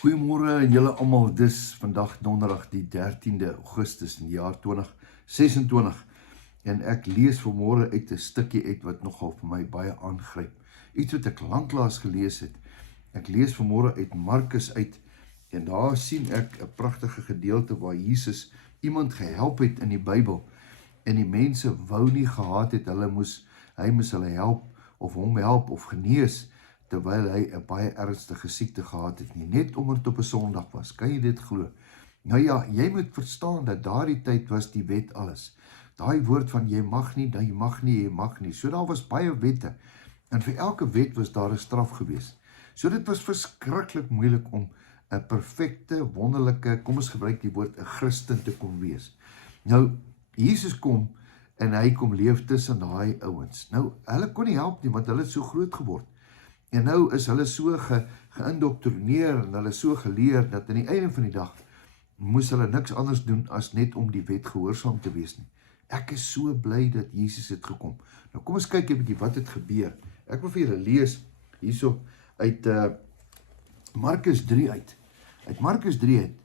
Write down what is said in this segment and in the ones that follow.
Goeiemôre en julle almal, dis vandag donderdag die 13de Augustus in die jaar 2026 en ek lees vanmôre uit 'n stukkie uit wat nogal vir my baie aangryp. Iets wat ek lanklaas gelees het. Ek lees vanmôre uit Markus uit en daar sien ek 'n pragtige gedeelte waar Jesus iemand gehelp het in die Bybel en die mense wou nie gehad het hy moes hulle help of hom help of genees terwyl hy 'n baie ernstige siekte gehad het nie, net omdat dit op 'n Sondag was. Kan jy dit glo? Nou ja, jy moet verstaan dat daardie tyd was die wet alles. Daai woord van jy mag nie, jy mag nie, jy mag nie. So daar was baie wette. En vir elke wet was daar 'n straf gewees. So dit was verskriklik moeilik om 'n perfekte, wonderlike, kom ons gebruik die woord 'n Christen te kon wees. Nou, Jesus kom en hy kom leef tussen daai ouens. Nou, hulle kon nie help nie want hulle het so groot geword. En nou is hulle so geïndoktrineer en hulle so geleer dat aan die einde van die dag moes hulle niks anders doen as net om die wet gehoorsaam te wees nie. Ek is so bly dat Jesus het gekom. Nou kom ons kyk 'n bietjie wat het gebeur. Ek wil vir julle lees hierso uit Markus 3 uit. Uit Markus 3 uit.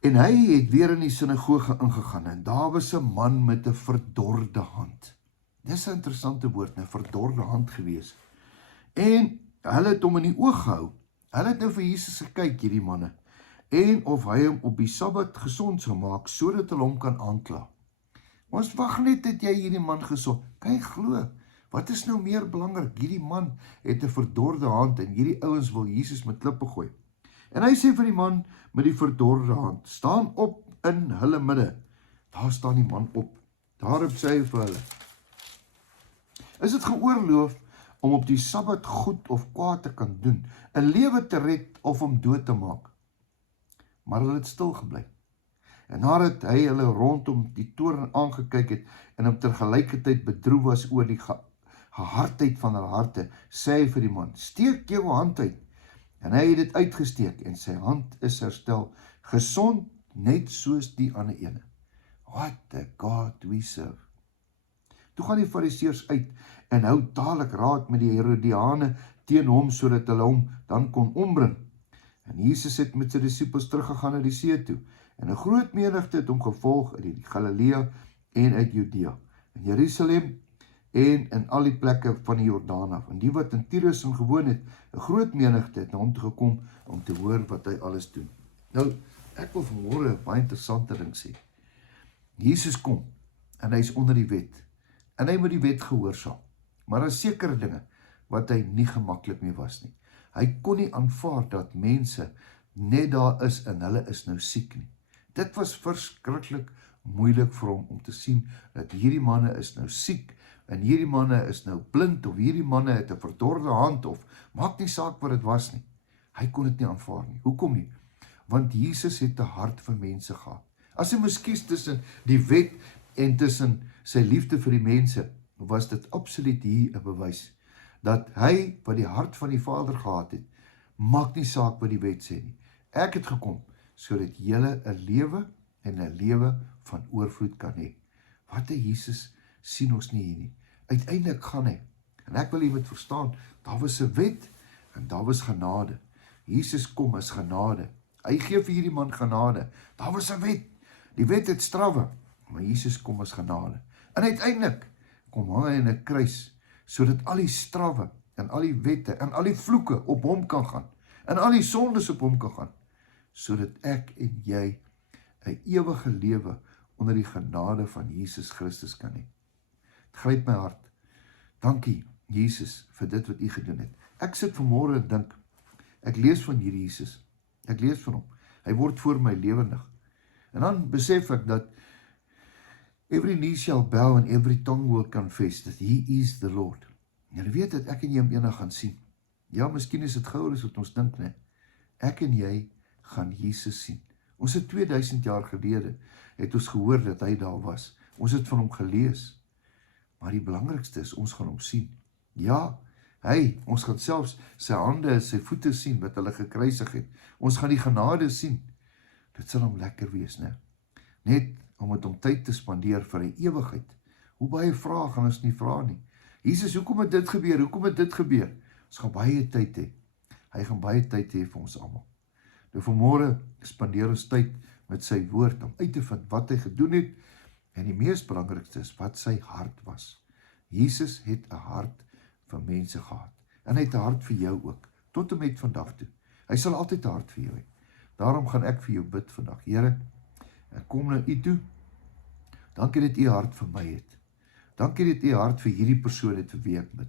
En hy het weer in die sinagoge ingegaan en daar was 'n man met 'n verdorde hand. Dis 'n interessante woord, 'n verdorde hand gewees. En hulle het hom in die oog gehou. Hulle het nou vir Jesus gekyk, hierdie manne, en of hy hom op die Sabbat gesond sou maak, sodat hulle hom kan aankla. Ons wag net dat jy hierdie man gesond. Kan jy glo? Wat is nou meer belangrik? Hierdie man het 'n verdorde hand en hierdie ouens wil Jesus met klippe gooi. En hy sê vir die man met die verdorde hand, staan op in hulle midde. Daar staan die man op. Daarop sê hy vir hulle, is dit geoorloof om op die Sabbat goed of kwaad te kan doen, 'n lewe te red of om dood te maak? Maar hulle het stil gebly. En nadat hy hulle rondom die toren aangekyk het en op tergelykertyd bedroef was oor die gehardheid van hulle harte, sê hy vir die man, steek jou hand uit. En hy het dit uitgesteek en sy hand is herstel, gesond net soos die ander ene. What a God we serve. Toe gaan die fariseërs uit en hou dadelik raad met die Herodiane teen hom sodat hulle hom dan kon ombring. En Jesus het met sy disippels teruggegaan na die see toe en 'n groot menigte het hom gevolg uit die Galilea en uit Judea, in Jerusalem en in al die plekke van die Jordaan af. En die wat in Tyrus gewoon het, 'n groot menigte het na hom toe gekom om te hoor wat hy alles doen. Nou, ek wil vanmôre 'n baie interessante ding sê. Jesus kom en hy is onder die wet. En hy moet die wet gehoorsaam. Maar daar is sekere dinge wat hy nie gemaklik mee was nie. Hy kon nie aanvaar dat mense net daar is en hulle is nou siek nie. Dit was verskriklik moeilik vir hom om te sien dat hierdie manne is nou siek en hierdie manne is nou blind of hierdie manne het 'n verdorde hand of maak nie saak wat dit was nie. Hy kon dit nie aanvaar nie. Hoekom nie? Want Jesus het 'n hart vir mense gehad. As hy moes kies tussen die wet en tussen sy liefde vir die mense, was dit absoluut hier 'n bewys dat hy wat die hart van die Vader gehad het, maak nie saak wat die wet sê nie. Ek het gekom sodat julle 'n lewe en 'n lewe van oorvloed kan hê. Wat 'n Jesus sien ons nie hier nie. Uiteindelik gaan hy. En ek wil jy moet verstaan, daar was 'n wet en daar was genade. Jesus kom as genade. Hy gee vir hierdie man genade. Daar was 'n wet. Die wet het strawwe, maar Jesus kom as genade. En uiteindelik kom hy in 'n kruis sodat al die strawwe en al die wette en al die vloeke op hom kan gaan en al die sondes op hom kan gaan, sodat ek en jy 'n ewige lewe onder die genade van Jesus Christus kan hê. Het gryp my hart. Dankie Jesus vir dit wat u gedoen het. Ek sit vanmôre en dink, ek lees van hierdie Jesus. Ek lees van hom. Hy word voor my lewendig. En dan besef ek dat every knee shall bow and every tongue will confess that he is the Lord. En jy weet dat ek en jy hom eendag gaan sien. Ja, miskien is dit gouer as wat ons dink, né? Ek en jy gaan Jesus sien. Ons het 2000 jaar gelede het ons gehoor dat hy daar was. Ons het van hom gelees. Maar die belangrikste is, ons gaan hom sien. Ja, ons gaan selfs sy hande en sy voete sien wat hulle gekruisig het. Ons gaan die genade sien. Dit sal hom lekker wees, né? Net om met hom tyd te spandeer vir 'n ewigheid. Hoe baie vrae gaan ons nie vra nie. Jesus, hoekom het dit gebeur? Hoekom het dit gebeur? Ons gaan baie tyd hê. Hy gaan baie tyd hê vir ons almal. Nou vanmôre spandeer ons tyd met sy woord om uit te vind wat hy gedoen het en die mees belangrikste is wat sy hart was. Jesus het 'n hart vir mense gehad en hy het 'n hart vir jou ook, tot en met vandag toe. Hy sal altyd 'n hart vir jou hê. Daarom gaan ek vir jou bid vandag. Here, ek kom na u toe. Dankie dat u 'n hart vir my het. Dankie dat u 'n hart vir hierdie persoon het vir wie ek bid.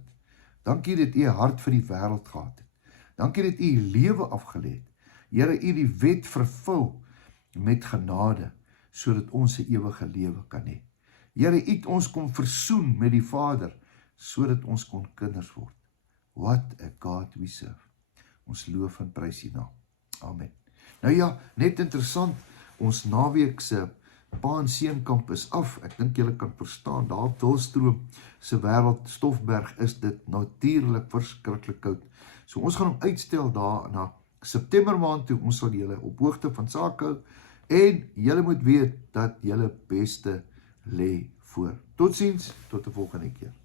Dankie dat u 'n hart vir die wêreld gehad het. Dankie dat u u lewe afgelê het. Here, u die wet vervul met genade, sodat ons 'n ewige lewe kan hê. Here, u het ons kom versoen met die Vader, sodat ons kon kinders word. What a God we serve. Ons loof en prys u naam. Amen. Nou ja, net interessant, ons naweek se pa en seunkamp is af. Ek dink julle kan verstaan, daar op Wilstroom se wêreld, Stofberg, is dit natuurlik verskriklik koud. So ons gaan hom uitstel daar na September maand toe. Ons sal julle op hoogte van sake hou en julle moet weet dat julle beste lê voor. Totsiens, tot 'n volgende keer.